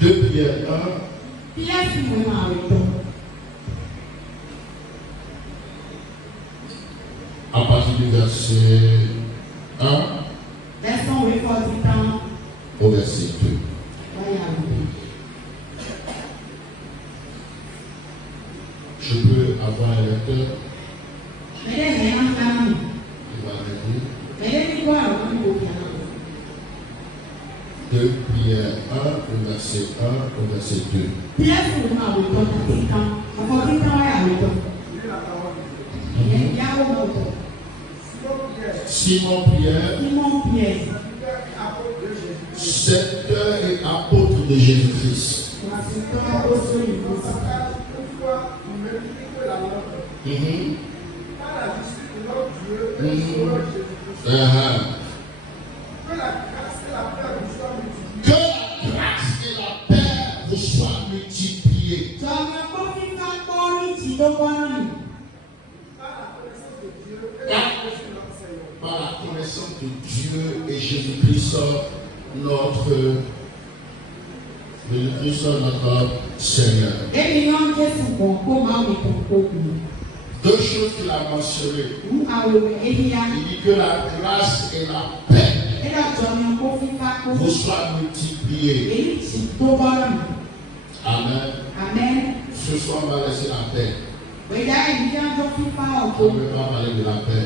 2 Pierre 1. À partir du verset 1 au verset 2. Je peux avoir un lecteur qui va m'aider. 2 Pierre 1 au verset 1 au verset 2. Simon Pierre, secteur et apôtre de Jésus-Christ. Que la grâce et la paix vous soient multipliées. Par la connaissance de Dieu et Jésus-Christ, notre Seigneur. Deux choses qu'il a mentionnées. Il dit que la grâce et la paix vous soient multipliées. Amen. Amen. Ce soir, on va laisser la paix. On ne veut pas parler de la paix.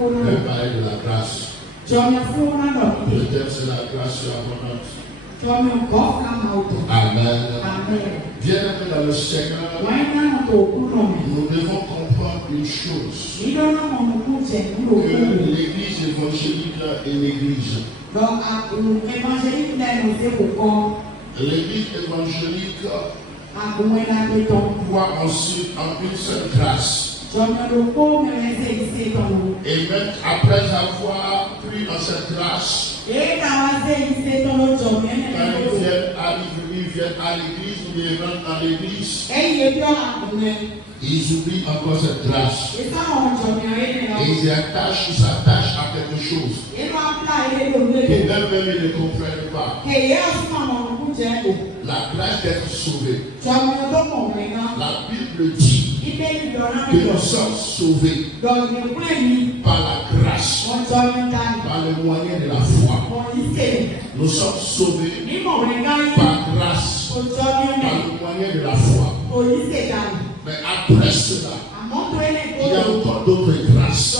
On veut parler de la grâce. Le thème, c'est la grâce surabondante. Amen. Bien-aimés dans le Seigneur, nous devons comprendre une chose. Que l'église évangélique est l'église. L'église évangélique croit ensuite en une seule grâce. Et même après avoir pris dans cette grâce, quand ils viennent à l'église ou ils rentrent dans l'église, ils oublient encore cette grâce. Et ils s'attachent à quelque chose. Et même ils ne comprennent pas. La grâce d'être sauvé. La Bible dit que nous sommes sauvés par la grâce, par le moyen de la foi. Nous sommes sauvés par grâce, par le moyen de la foi. Mais après cela, il y a encore d'autres grâces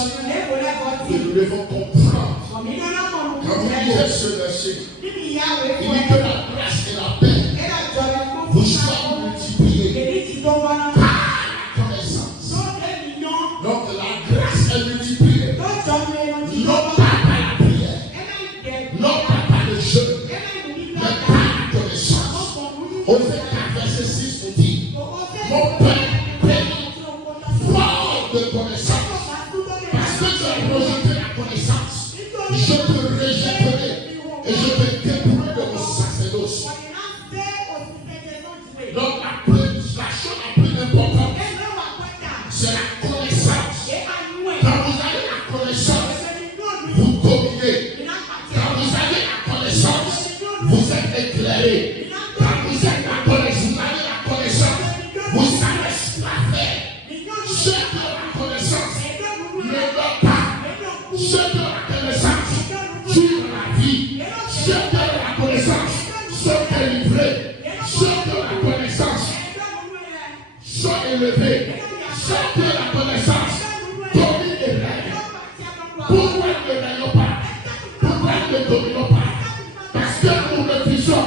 que nous devons comprendre. Quand vous lisez ce verset, il dit que la grâce et la paix vous soient multipliées par la connaissance. Donc la grâce est multipliée, non pas par la prière, non pas par le jeûne, mais par la connaissance. Au verset 6 nous dit, mon Père, fort de connaissance, parce que tu as rejeté la connaissance, je te rejetterai et je te dépouillerai de mon sacerdoce. Donc la chose la plus importante, c'est la connaissance. Quand vous avez la connaissance, vous dominez. Quand vous avez la connaissance, vous êtes éclairé. Quand vous avez la connaissance, vous savez ce qu'il faire. Ceux qui ont la connaissance ne veulent pas. Ceux qui ont la connaissance tuent la vie. Ceux qui ont la connaissance sont délivrés. Ceux qui ont la connaissance sont élevés. Ceux qui ont la connaissance dominent les règnes. Pourquoi ne règnons pas? Pourquoi ne dominons pas? Parce que nous refusons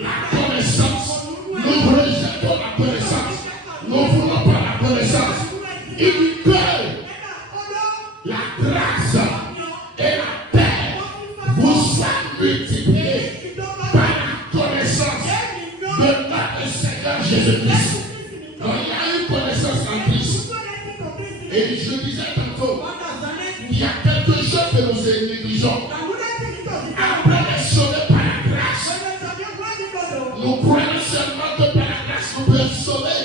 la connaissance. Nous rejetons la connaissance. Nous ne voulons pas la connaissance. Il dit que la grâce et la paix vous soient multipliées par la connaissance de notre Seigneur Jésus-Christ. Donc il y a une connaissance en Christ. Et je disais tantôt, il y a quelque chose que nous négligeons. Après être sauvés par la grâce, nous croyons seulement que par la grâce nous pouvons être sauvés.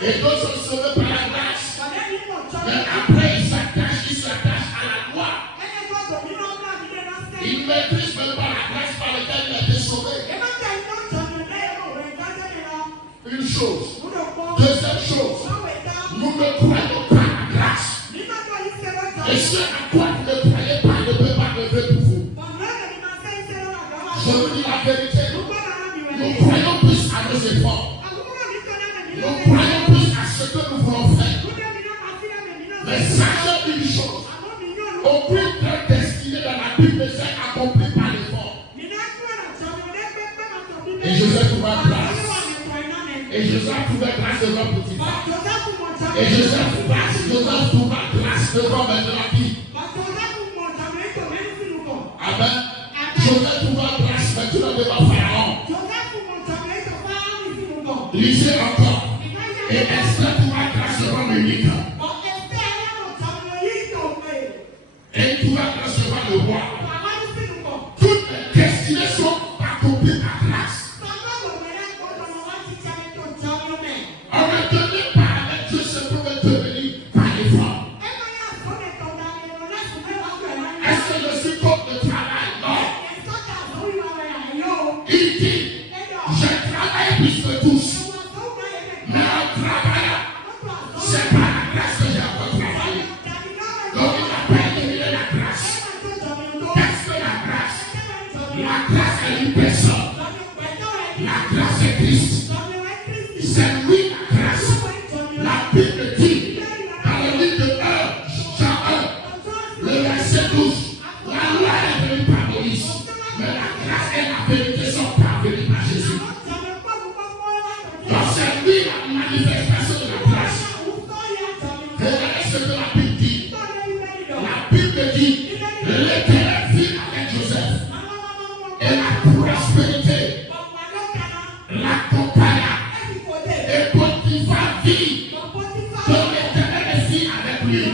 Et nous sommes sauvés par la grâce. Mais après ils s'attachent à la loi. Ils maîtrisent même pas la grâce par laquelle il a été chose. Deuxième chose, nous ne croyons pas à la grâce. Et ce à quoi vous ne croyez pas ne peut pas lever pour vous. Je vous dis la vérité. Nous croyons plus à nos efforts. Nous croyons plus à ce que nous voulons faire. Mais sachez une chose. Aucune destinée dans la Bible ne s'est accomplie par l'effort. Et Joseph trouva grâce. Et Joseph trouva grâce devant Potiphar. Et Joseph trouva grâce devant Benjamin. Amen. Joseph trouva grâce maintenant devant Pharaon. Lisez encore. Et Esther trouva grâce devant l'unique. Et il trouva grâce devant le roi. Toutes les destinées sont accomplies par grâce. On ne tenait pas avec Dieu, ce qu'on veut devenir par l'effort. Est-ce que je suis contre le travail? Non. Il dit, je travaille plus que tous. Mais en travaillant, c'est pas la grâce que j'ai encore travaillé. Donc il n'a pas éliminé la grâce. Qu'est-ce que la grâce? La grâce est une personne. La grâce est Christ. C'est lui la grâce. La Bible dit, dans le livre de Jean 1, le verset 12, la loi est venue par Moïse, mais la grâce et la vérité sont parvenues par Jésus. Donc c'est lui la manifestation de la grâce. Regardez ce que la Bible dit. La Bible dit, l'Éternel vit avec Joseph et la prospérité l'accompagna. Et Potiphar vit que l'Éternel vit avec lui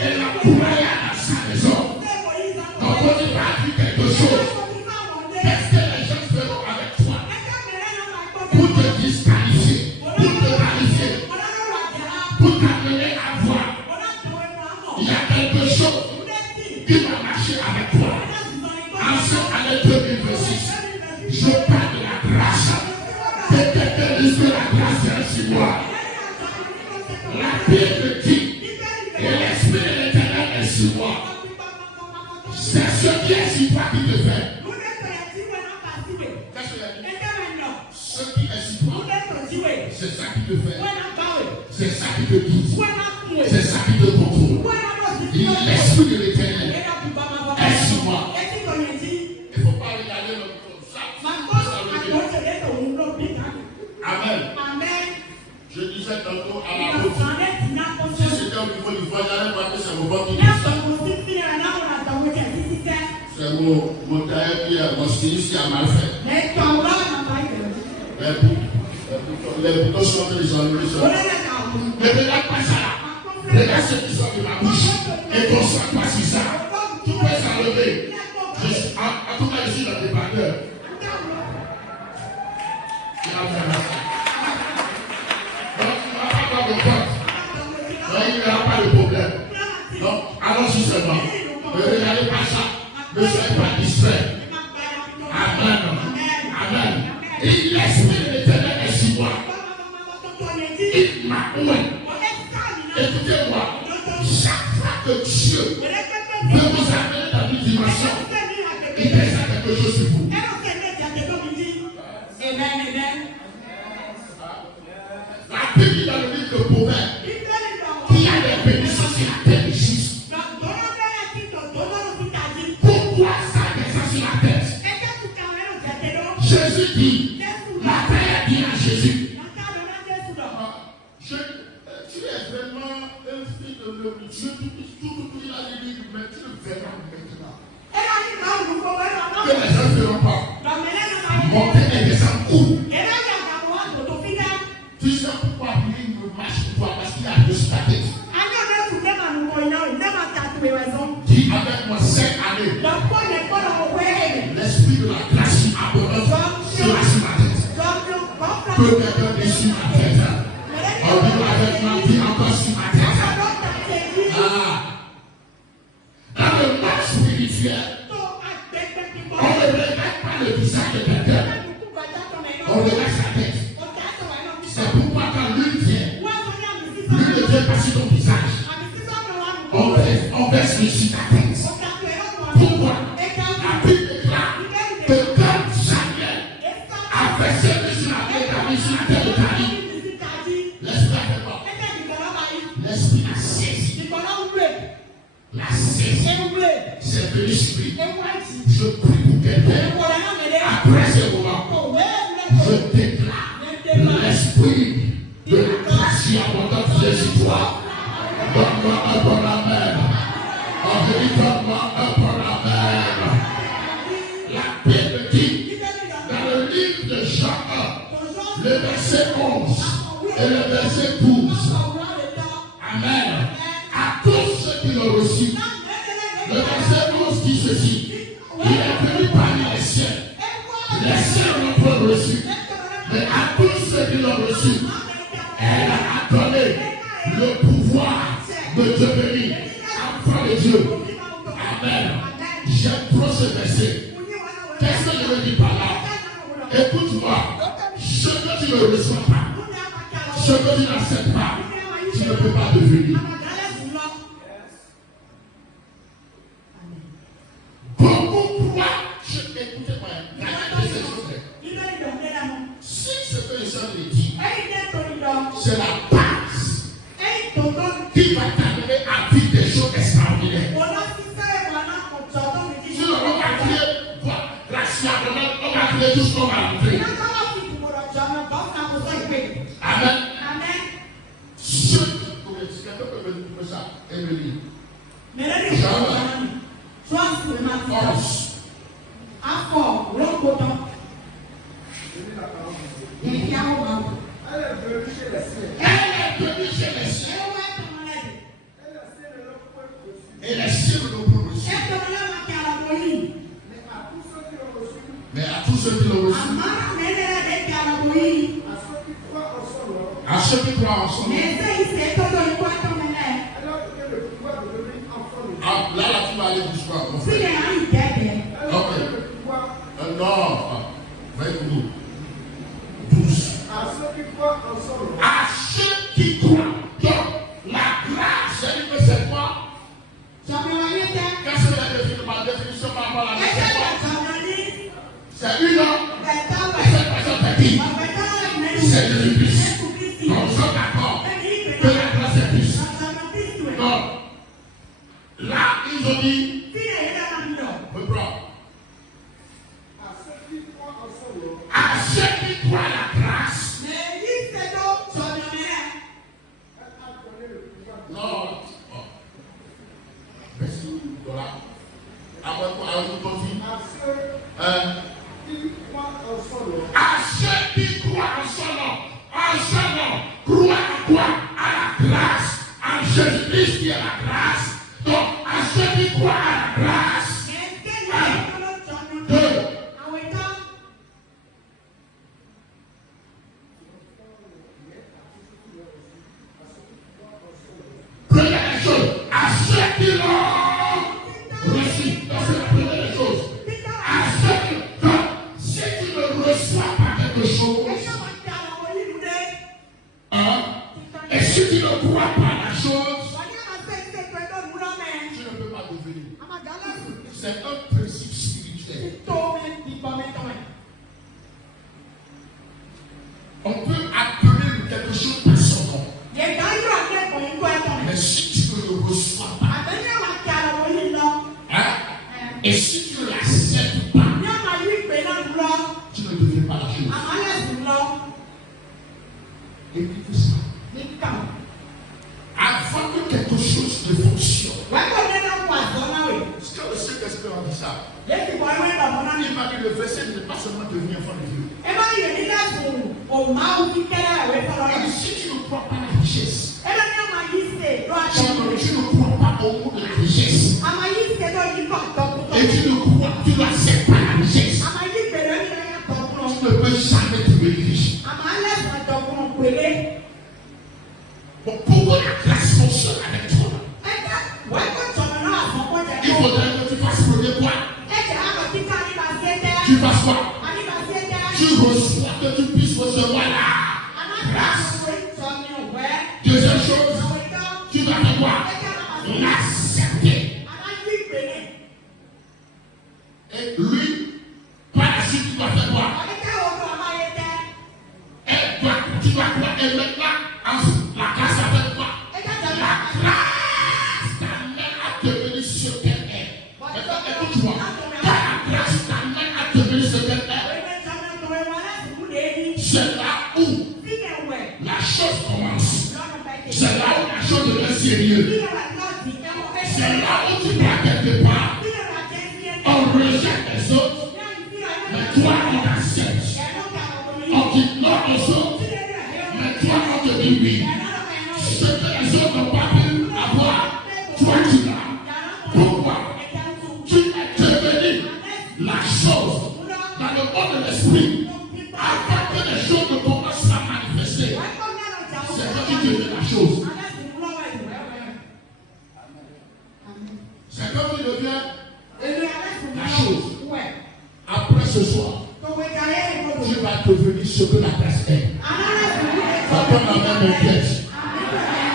et l'accompagna dans sa maison. Donc Potiphar dit quelque chose. Qu'est-ce que les gens feront avec toi pour te disqualifier, pour te qualifier, pour t'amener à voir? Il y a quelque chose qui va marcher avec toi. En ce année 2026, je parle de la grâce. Que quelqu'un dise que la grâce est sur moi. La Bible dit, et l'Esprit de l'Éternel est sur moi. C'est ce qui est sur toi qui te fait. Qu'est-ce que ce qui est sur toi, c'est ça qui te fait. C'est ça qui te guide. C'est ça qui te contrôle. L'Esprit de l'Éternel est sur moi. Il ne faut pas regarder le Amen. Je disais tantôt à la route, si c'était au niveau du voyage, j'allais voir que c'est mon ventre qui dit ça. C'est mon tailleur qui est mon styliste qui a mal fait. Les boutons sont en train de s'enlever. Mais regarde pas ça. Regarde ce qui sort de ma bouche. Et concentre-toi sur ça. Tout peut s'enlever. En tout cas, je suis dans le débatteur. Donc, il n'y aura pas de problème. Donc, allons-y seulement. Ne regardez pas ça. Ne soyez pas distrait. Amen. Amen. Et l'Esprit de l'Éternel est sur moi. Il m'a oué. Écoutez-moi. Chaque fois que Dieu veut vous amener dans une dimension, il laisse quelque chose sur vous. La Bible dans le livre de Proverbes, qui a des bénédictions sur la terre juste. Pourquoi ça descend sur la tête? Jésus dit, la terre dit à Jésus. Tu es vraiment un fils de l'homme. Dieu, tout il a dit, mais tu le verras maintenant. Que les gens ne feront pas. Monter et descendre où? Tu sais pourquoi il ne marche pas parce qu'il a deux stratégies. Dis avec moi 5 années. L'esprit de la grâce abondante sera sur ma tête. Que quelqu'un est sur ma tête. On dit avec moi, dis encore sur ma tête. Dans le monde spirituel, on ne regarde pas le visage de quelqu'un. On regarde sa tête. C'est baisse ici ta tête. Pourquoi? La Bible déclare que quand Samuel a versé sur la tête de David, l'esprit a fait quoi? L'esprit a saisi. La saisi. C'est de l'esprit. Je prie pour quelqu'un. Après ce moment, je déclare l'esprit de la grâce abondante de toi. Donne-moi un bon amen. Donne-moi un bon amen. La Bible dit dans le livre de Jean 1, le verset 11 et le verset 12. Amen. À tous ceux qui l'ont reçu. Le verset 11 dit ceci. Il est venu parmi les cieux. Les cieux l'ont pas reçu. Mais à tous ceux qui l'ont reçu, elle a donné le pouvoir de devenir enfant de Dieu. Amen. J'aime trop ce verset. Qu'est-ce que je veux dire par là? Écoute-moi. Ce que tu ne reçois pas, ce que tu n'acceptes pas, tu ne peux pas devenir. Beaucoup croient. Écoutez-moi. Si ce que les gens me disent, c'est la base qui va t'amener à vivre des choses extraordinaires. Si on va crier, on va crier tout ce qu'on va rentrer. Amen. Ce que quelqu'un peut me dire ça et me lire. Jean 11. Elle est venue chez les cieux. Et les cieux ne l'ont pas reçu. Mais à tous ceux qui l'ont reçu. À ceux qui croient en son nom. Ah, là, tu vas aller jusqu'à mon frère. Ok. Non. Va écouter. 12. À ceux qui croient en son nom. À ceux qui croient. Donc, la grâce, c'est quoi? Qu'est-ce que la définition par rapport à la grâce? C'est une heure. Et cette personne t'a dit. C'est de Christ. Donc, nous sommes d'accord que la grâce est Christ. Donc, là, ils ont dit. À ceux qui croient la grâce. Non. Merci. Voilà. Après quoi, à ceux qui croient en son nom. En son nom. Croient à quoi? À la grâce. En Jésus-Christ qui est la grâce. Donc, à ceux qui croient à la grâce. 1, 2. Première chose, à ceux qui l'ont reçu. C'est la première chose. À ceux qui l'ont. Si tu ne reçois pas quelque chose, et si tu ne crois pas la chose, tu ne peux pas devenir. C'est un principe spirituel. On peut appeler quelque chose par son nom. Mais si tu ne le reçois pas, et si tu ne l'acceptes pas, tu ne deviens pas la chose. Écoutez ça. Avant que quelque chose ne fonctionne, ce que le Saint-Esprit a dit ça, il m'a dit le verset n'est pas seulement devenir enfant de Dieu. Et si tu ne crois pas la richesse, tu ne crois pas au mot de la richesse, et tu n'acceptes pas la richesse, tu ne peux jamais trouver riche. Bon, pour que la grâce fonctionne avec toi, il faudrait que tu fasses premier point. Tu fasses quoi? Tu reçois, que tu puisses recevoir la grâce. Deuxième chose, tu vas faire quoi? L'accepter. suite, tu dois faire quoi? Tu dois quoi? Et maintenant, la grâce avec quoi? La grâce t'amène à devenir ce qu'elle est. Écoute-moi. Quand la grâce t'amène à devenir ce qu'elle est, c'est là où la chose commence. C'est là où la chose devient sérieuse. C'est là où tu vas quelque part. On rejette les autres, mais toi on accepte. On dit non aux autres, mais toi on te dit oui. Ce que les autres n'ont pas pu avoir, toi tu l'as. Pourquoi? Tu es devenu la chose dans le monde de l'esprit. Avant que les choses ne commencent à manifester, c'est toi qui deviens la chose. C'est quand tu deviens la chose. Après ce soir, tu vas devenir ce que la grâce est. Ça donne la même enquête.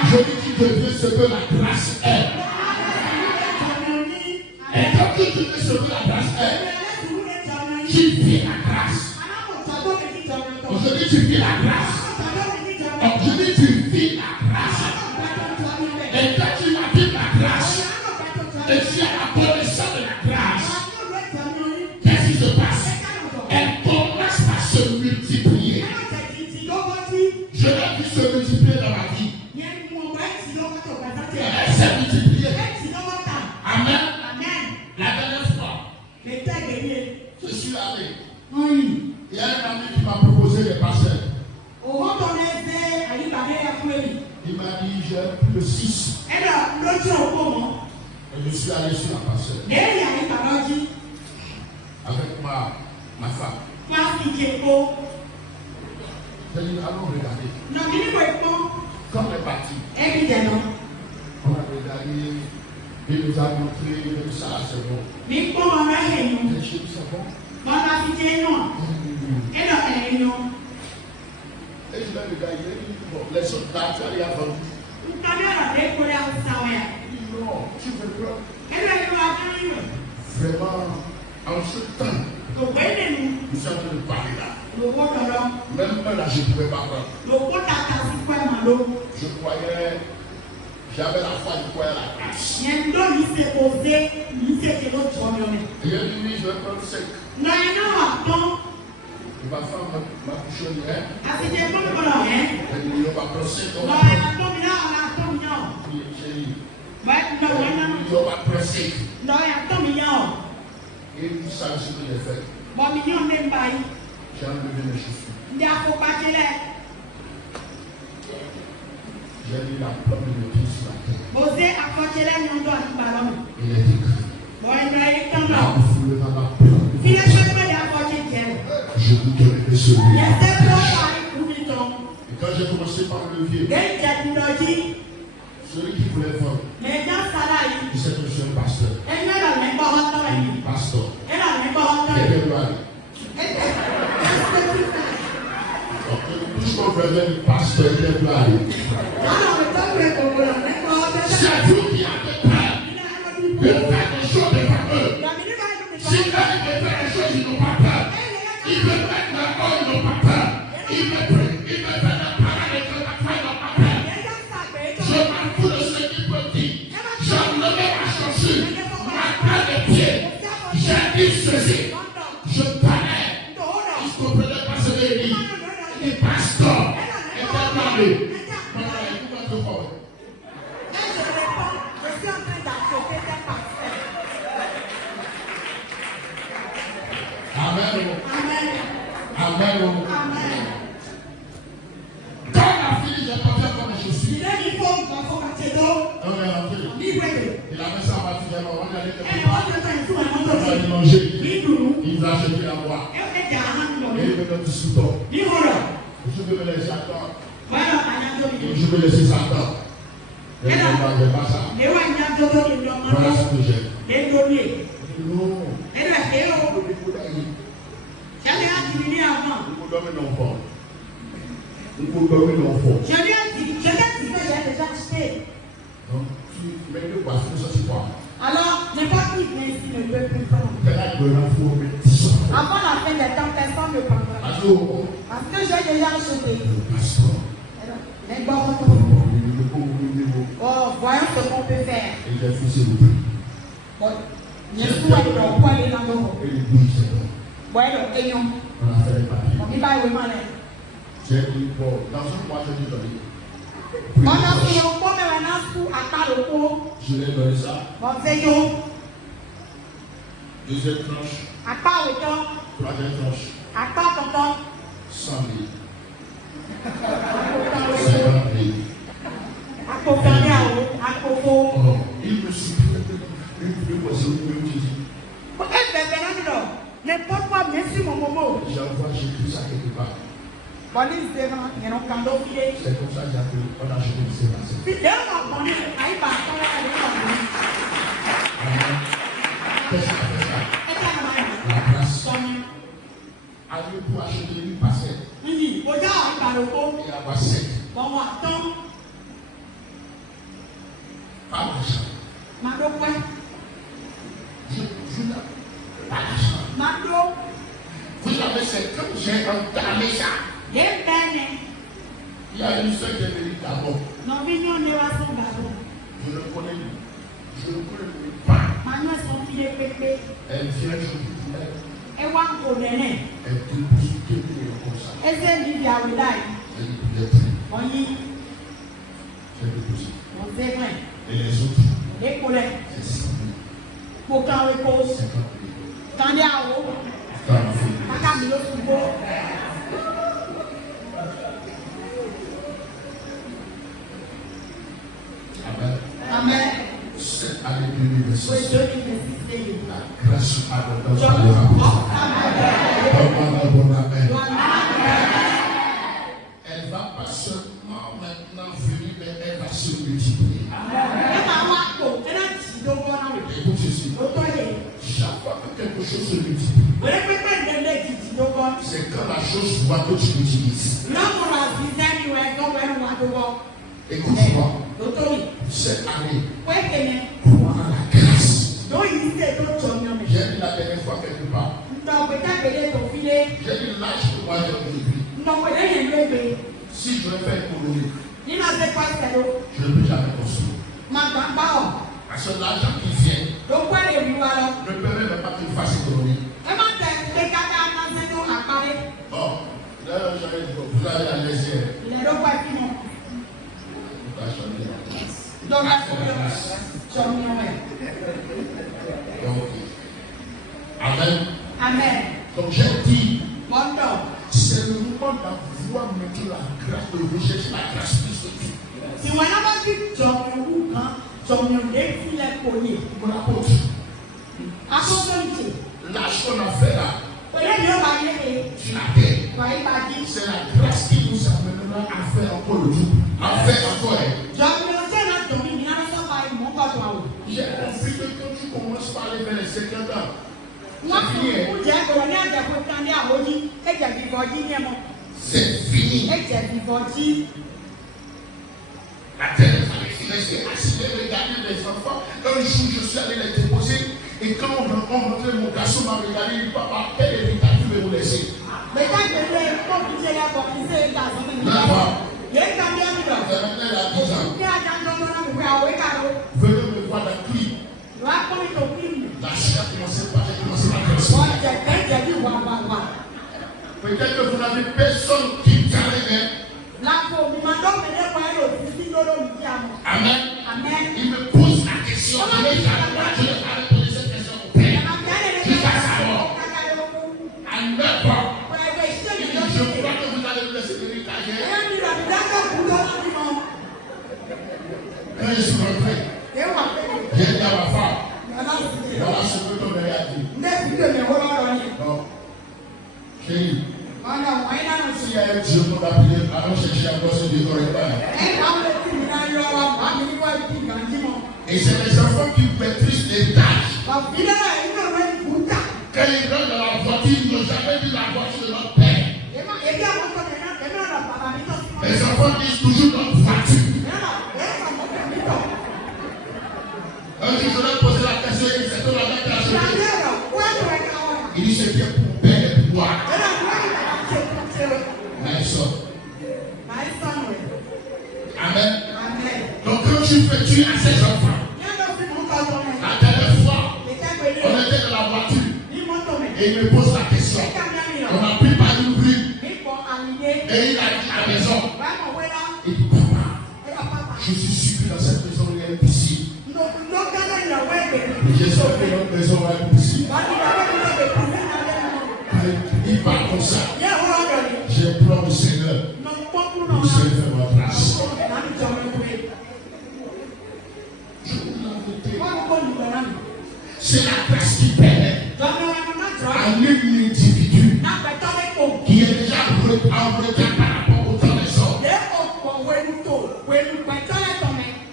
Je dis tu deviens ce que la grâce est. Et quand tu deviens ce que la grâce est, tu vis la grâce. Je dis tu vis la grâce. Je dis tu vis la grâce. Et quand tu vas vivre la grâce, et tu as la connaissance de la grâce, qu'est-ce qui se passe? Elle commence à se multiplier. Je l'ai vu se multiplier dans ma vie. Elle s'est multipliée. Amen. La dernière fois, je suis allé. Il y a un ami qui m'a proposé des parcelles. Il m'a dit j'ai plus de 6. Et je suis allé sur la parcelle. Avec ma femme. J'ai dit allons regarder. Quand on est parti, on a regardé, il nous a montré ça, c'est bon. J'ai dit c'est bon. Et je vais regarder, bon, les soldats, tu as rien vendu. Non, tu veux quoi? Vraiment, en ce temps, nous sommes en train de parler là. Même là, je ne pouvais pas prendre. Je croyais, j'avais la foi, je croyais la grâce. Et il dit, oui, je vais prendre 5. Il va faire ma bouchonnière. Elle dit, on va prendre 5. On va prendre 5. Et vous savez ce que j'ai fait? J'ai enlevé mes chaussures. J'ai mis la pomme de pied sur la terre. Il est écrit. Là, vous foulez ma pomme. Je vous donnerai celui-là. Et quand j'ai commencé par le levier, celui qui voulait vendre, il s'est trouvé sur un pasteur. Pasteur. Il était gloire. Puisqu'on faisait le pasteur, il était gloire. C'est vous qui avez peur de faire des choses devant eux. Si eux, ils veulent faire des choses, ils n'ont pas peur. Ils veulent mettre leur corps, ils n'ont pas peur. Ils veulent faire des parades de la foi, ils n'ont pas peur. Je m'en fous de ce qu'ils peuvent dire. J'ai enlevé ma chaussure, ma paire de pied. J'ai dit ceci. Je parlais. Ils ne comprenaient pas ce que j'ai dit. Les pasteurs étaient parlés. Maintenant, ils vont être forts. Amen. Amen. Quand on a fini, j'ai porté comme les chaussures. On est rentré. Il a mis ça à ma fille. On a mangé. Il nous a acheté la boîte. Et il me donne du sous-ton. Je vais me laisser attendre. Je vais laisser ça attendre. Je ne mangerai pas ça. Voilà ce que j'aime. Non. Il faut dormir l'enfant. Je lui ai dit que j'ai déjà acheté. Donc, mais le poisson, ça c'est quoi? Alors, n'importe qui vient ici ne peut plus prendre. Avant la fin des Parce que j'ai déjà acheté. Oh, voyons ce qu'on peut faire. Bon, je suis pour aller dans le Bueno, ellos. Mi padre fue mal. On a fait un peu de menace pour attaquer le pot. Je l'ai donné ça. Bon, c'est yo. Deuxième tranche. Attaque le temps. Troisième tranche. Attaque le temps. 100 000. 50 000. Il me suffit une voiture qui me dit. N'importe quoi, merci mon momo. J'envoie, j'écris ça quelque part. Bon, ils disent, il y a un cadeau qui est. C'est comme ça qu'on a acheté le séance. Si d'ailleurs, on va aller par terre, Qu'est-ce qu'on fait ça? La grâce. Allez pour acheter une passette. Oui, regarde, par le pot. Et avoir 7. Bon, attends. Pas l'argent. Mado, quoi? Je n'ai pas l'argent. Mado. Vous avez cette comme j'ai entamé ça. Il y a une seule qui est venue d'abord. Non, vignon ne va pas d'abord. Je le connais pas. Maintenant, son fils est pépé. Elle vient, je vous dis, Et one condamné. elle dépose comme ça. Et c'est lui qui a eu l'ail. Elle est pris. On y. Elle dépose. On sait vrai. Et les autres, Les collègues. c'est 100 000. Pour quand on repose. 50 000. Quand il y a un haut. 40 000. Quand il y a un haut. Amen. Amen. Cette année 2026. Oui, je vais La grâce abondante par les rapports. Elle va pas seulement maintenant venir, mais elle va se multiplier. Écoute ceci. Chaque fois que quelque chose se multiplie, c'est quand la chose voit que tu l'utilises. Écoute-moi. Cette année, crois à la grâce. J'ai dit la dernière fois quelque part. J'ai dit l'âge que moi j'ai aujourd'hui. Si je vais faire économie, je ne peux jamais construire. Parce que l'argent qui vient ne permet même pas qu'il fasse économie. Bon, là, vous allez à l'aisière. Donc, amen. Amen. Donc j'ai dit, Bon, c'est le moment d'avoir maintenant la grâce de rechercher la grâce de ce Dieu. si on a pas vu John, Mon apôtre, l'âge qu'on a fait là, sur la terre, c'est la grâce qui nous amènera à faire encore le double. À faire encore. J'ai compris que quand tu commences par aller vers les 50 ans, c'est fini. La terre est restée assise et regarder les enfants. Un jour, je suis allé les déposer. Et quand on rentrait, mon garçon m'a regardé. Il dit, papa, quel héritage tu veux vous laisser? D'accord. Il a 10 ans. Venez me voir dans le clip. La chair a commencé par la peut-être que vous n'avez personne qui t'arrête. Amen. Il me pose la question. Je n'ai jamais posé cette question au Père. Jusqu'à sa mort. À 9 ans. Il dit, je crois que vous allez me laisser l'héritage. Quand je suis rentré, j'ai dit à ma femme, voilà ce que ton mère a dit. Non. Chérie, s'il y a un Dieu pour t'appeler, allons chercher encore ce Dieu n'aurait pas. Et c'est les enfants qui maîtrisent l'héritage. Quand ils rentrent dans la voiture, ils n'ont jamais vu la voiture de leur père. Les enfants disent toujours notre voiture. Un jour, je leur ai posé la question, et c'est toi la même question. Il dit, c'est bien pour père et pour moi. tu fais tuer à ses enfants. La dernière fois, on était dans la voiture et il me pose la question. On a pris par une brune et il a dit à la maison. Il dit, papa, je suis sûr que dans cette maison il y a une piscine. J'espère que notre maison va être une piscine. Il parle comme ça. J'ai peur du Seigneur. Le Seigneur fait ma grâce. C'est la grâce qui permet à un individu qui est déjà en retard par rapport au temps des hommes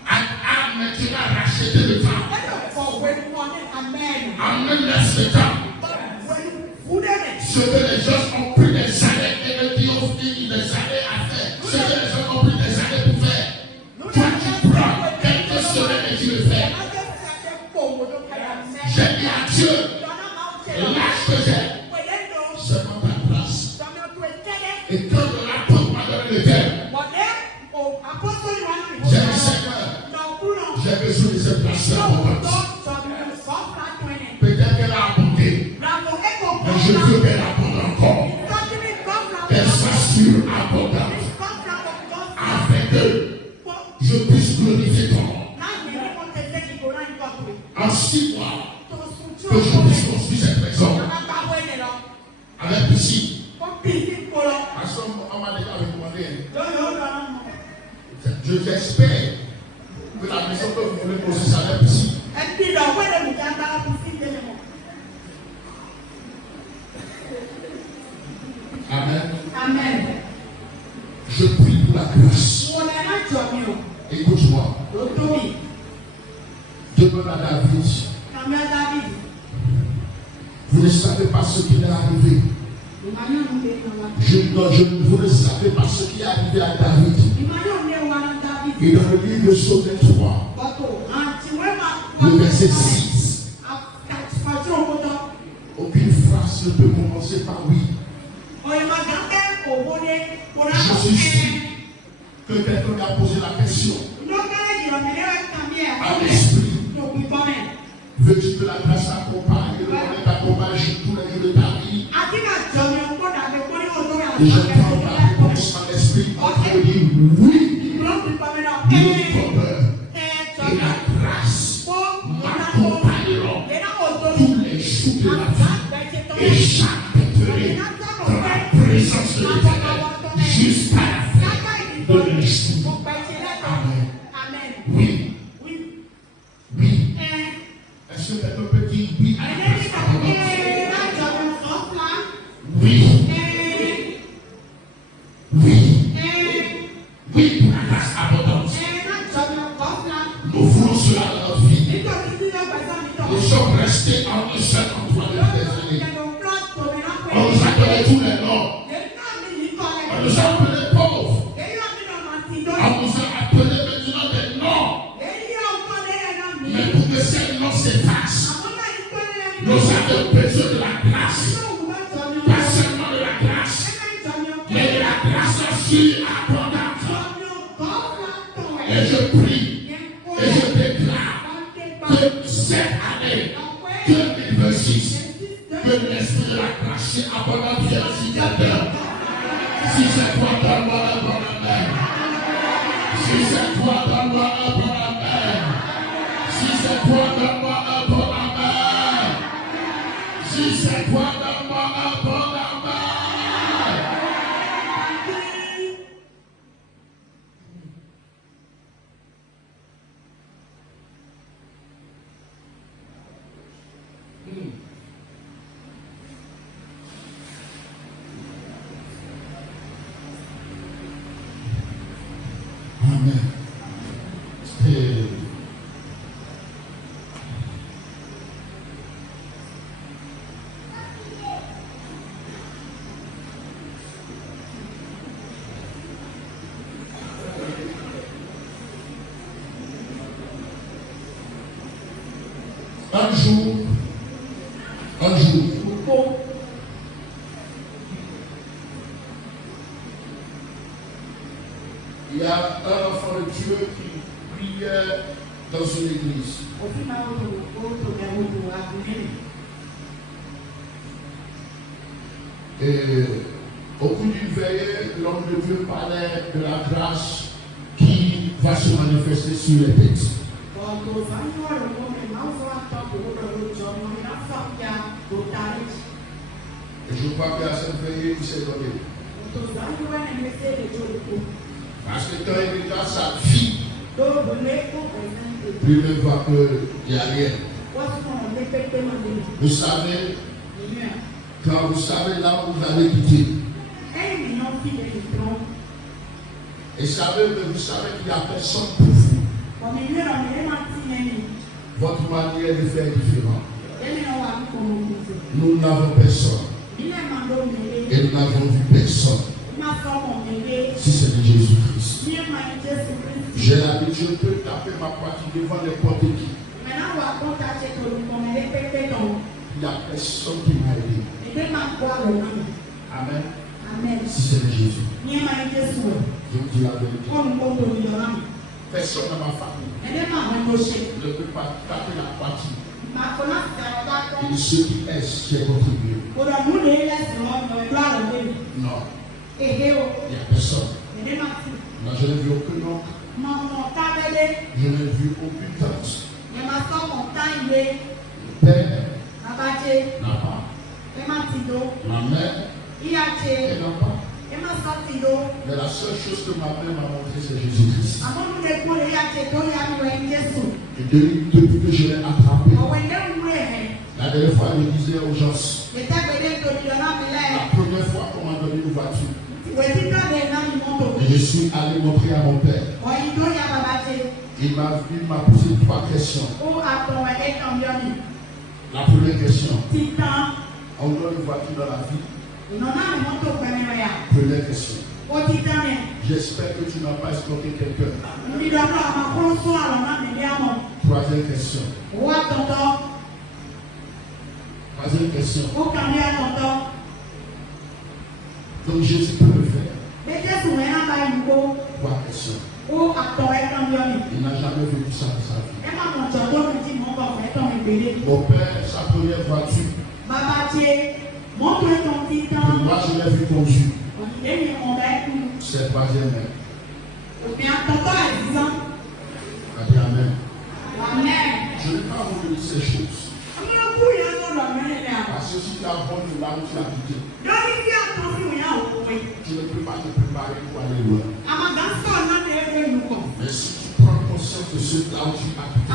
à maintenant racheter le temps. Amen, laisse le temps. Ce que les gens ont pris des années et qui ont fini des années à faire, ce que les gens ont pris des années pour faire, toi tu prends quelques semaines et tu le fais. J'ai dit à Dieu, l'âge que j'ai, c'est ma place. Et quand l'apôtre m'a donné le terme, j'ai dit Seigneur, j'ai besoin de cette place-là. Peut-être qu'elle a abondé, mais je veux qu'elle abonde encore. Qu'elle soit surabondante, afin que je puisse glorifier ton nom. En 6 mois, que je puisse construire cette maison avec piscine. Parce qu'on m'a déjà recommandé. J'espère que la maison que vous voulez construire, ça avec piscine. Amen. Amen. Je prie pour la grâce. Écoute-moi. Demande à David. Vous ne savez pas ce qui est arrivé. Vous ne savez pas ce qui est arrivé à David. Et dans le livre de Psaume 3, le verset 6, aucune phrase ne peut commencer par oui. Je suis sûr que quelqu'un m'a posé la question. À l'esprit, veux-tu que la grâce t'accompagne, le bonheur t'accompagne tous les jours de ta vie? Et j'entends la réponse à l'esprit en train de dire oui. Le bonheur et la grâce m'accompagneront tous les jours de la vie. Et j'habiterai dans la présence de l'Éternel jusqu'à la fin de mes jours. Amen. Oui. Oui. Est-ce que quelqu'un peut dire oui à la grâce abondante? Oui. Oui. Oui pour la grâce abondante. Nous voulons cela dans notre vie. Nous sommes restés en un seul endroit depuis des années. On nous a donné tous les noms. On nous a appelés pauvres. On nous a appelés maintenant des noms. Mais pour que ces noms s'effacent, nous avons besoin de la grâce. Pas seulement de la grâce, mais de la grâce aussi abondante. Et je prie et je déclare que cette année 2026, que l'esprit de la grâce soit abondante vienne ici quelqu'un. Si c'est toi, donne-moi un bon amen. Si c'est toi, donne-moi un bon amen. Si c'est toi, donne-moi un bon amen. Si c'est toi, donne-moi un bon amen. Amen. Un jour, il y a un enfant de Dieu prière dans une église. Et au cours d'une veillée, l'homme de Dieu parlait de la grâce qui va se manifester sur les têtes. Et je crois qu'à cette veillée, il s'est donné. Parce que quand il regarde sa vie, plus il voit qu'il n'y a rien. Vous savez, quand vous savez là où vous allez quitter, et vous savez qu'il n'y a personne pour vous, votre manière de faire est différente. Nous n'avons personne. Et nous n'avons vu personne. Si c'est de Jésus-Christ. J'ai l'habitude de taper ma poitrine devant n'importe qui. Il n'y a personne qui m'a aidé. Amen. Amen. Si c'est de Jésus. Je vous dis la vérité. Personne dans ma famille ne peut pas taper la poitrine. Et ceux qui est, j'ai contribué. Non. Il n'y a personne. Moi, je n'ai vu aucun oncle. Je n'ai vu aucune tante. Père n'a pas. Ma mère elle n'a pas. Mais la seule chose que ma mère m'a montré, c'est Jésus-Christ. Et depuis que je l'ai attrapé, la dernière fois, je disais aux gens, la première fois qu'on m'a donné une voiture, et je suis allé montrer à mon père. Il m'a posé 3 questions. La première question, on donne une voiture dans la vie. Première question. J'espère que tu n'as pas escroqué quelqu'un. Troisième question. Troisième question. Donc Jésus peut le faire. 3 questions. Il n'a jamais vécu ça de sa vie. Mon père, sa première voiture. Moi, je l'ai vu conduire. C'est le troisième mec. Amen. Je n'ai pas voulu dire ces choses. Parce que si tu as bon là où tu as quitté, tu ne peux pas te préparer pour aller loin. Mais si tu prends conscience de ce là où tu as quitté,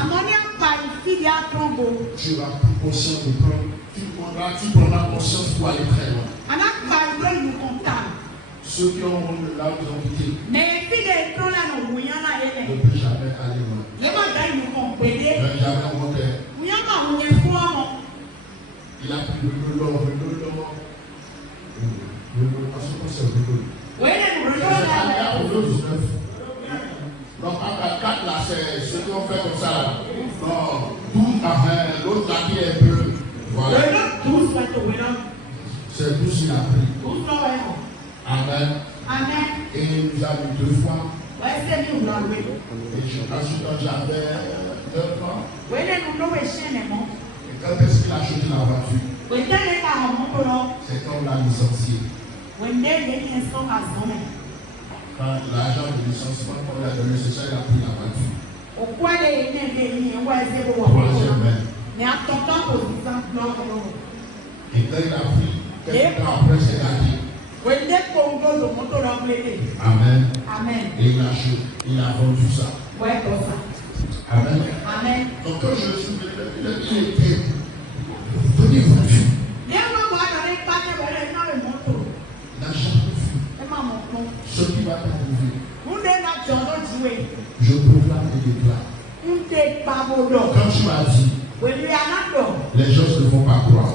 tu vas plus conscience de prendre. Tu prendras conscience pour aller très loin. Ceux qui ont honte là où ils ont quitté ne peuvent jamais aller loin. Jamais monter. Il a pris le l'or. Donc, en 4 là, c'est ceux qui ont fait comme ça. Non, 12 l'autre là qui est bleu. Voilà. C'est 12 qu'il a pris. Amen. Et il nous a mis 2 fois. Et ensuite, j'avais 9 ans. Et quand est-ce qu'il a acheté la voiture? C'est quand on l'a licencié. Quand l'agent de licenciement, quand on l'a donné, c'est ça, il a pris la voiture. Troisième main. Et quand il a pris, quelques temps après, c'est gagné. Amen. Et il a vendu ça. Amen. Donc quand je suis venu, il était venu voiture. Il n'a jamais vu. Ce qui va t'arriver, je proclame et déclare. Quand tu m'as dit, les gens ne vont pas croire.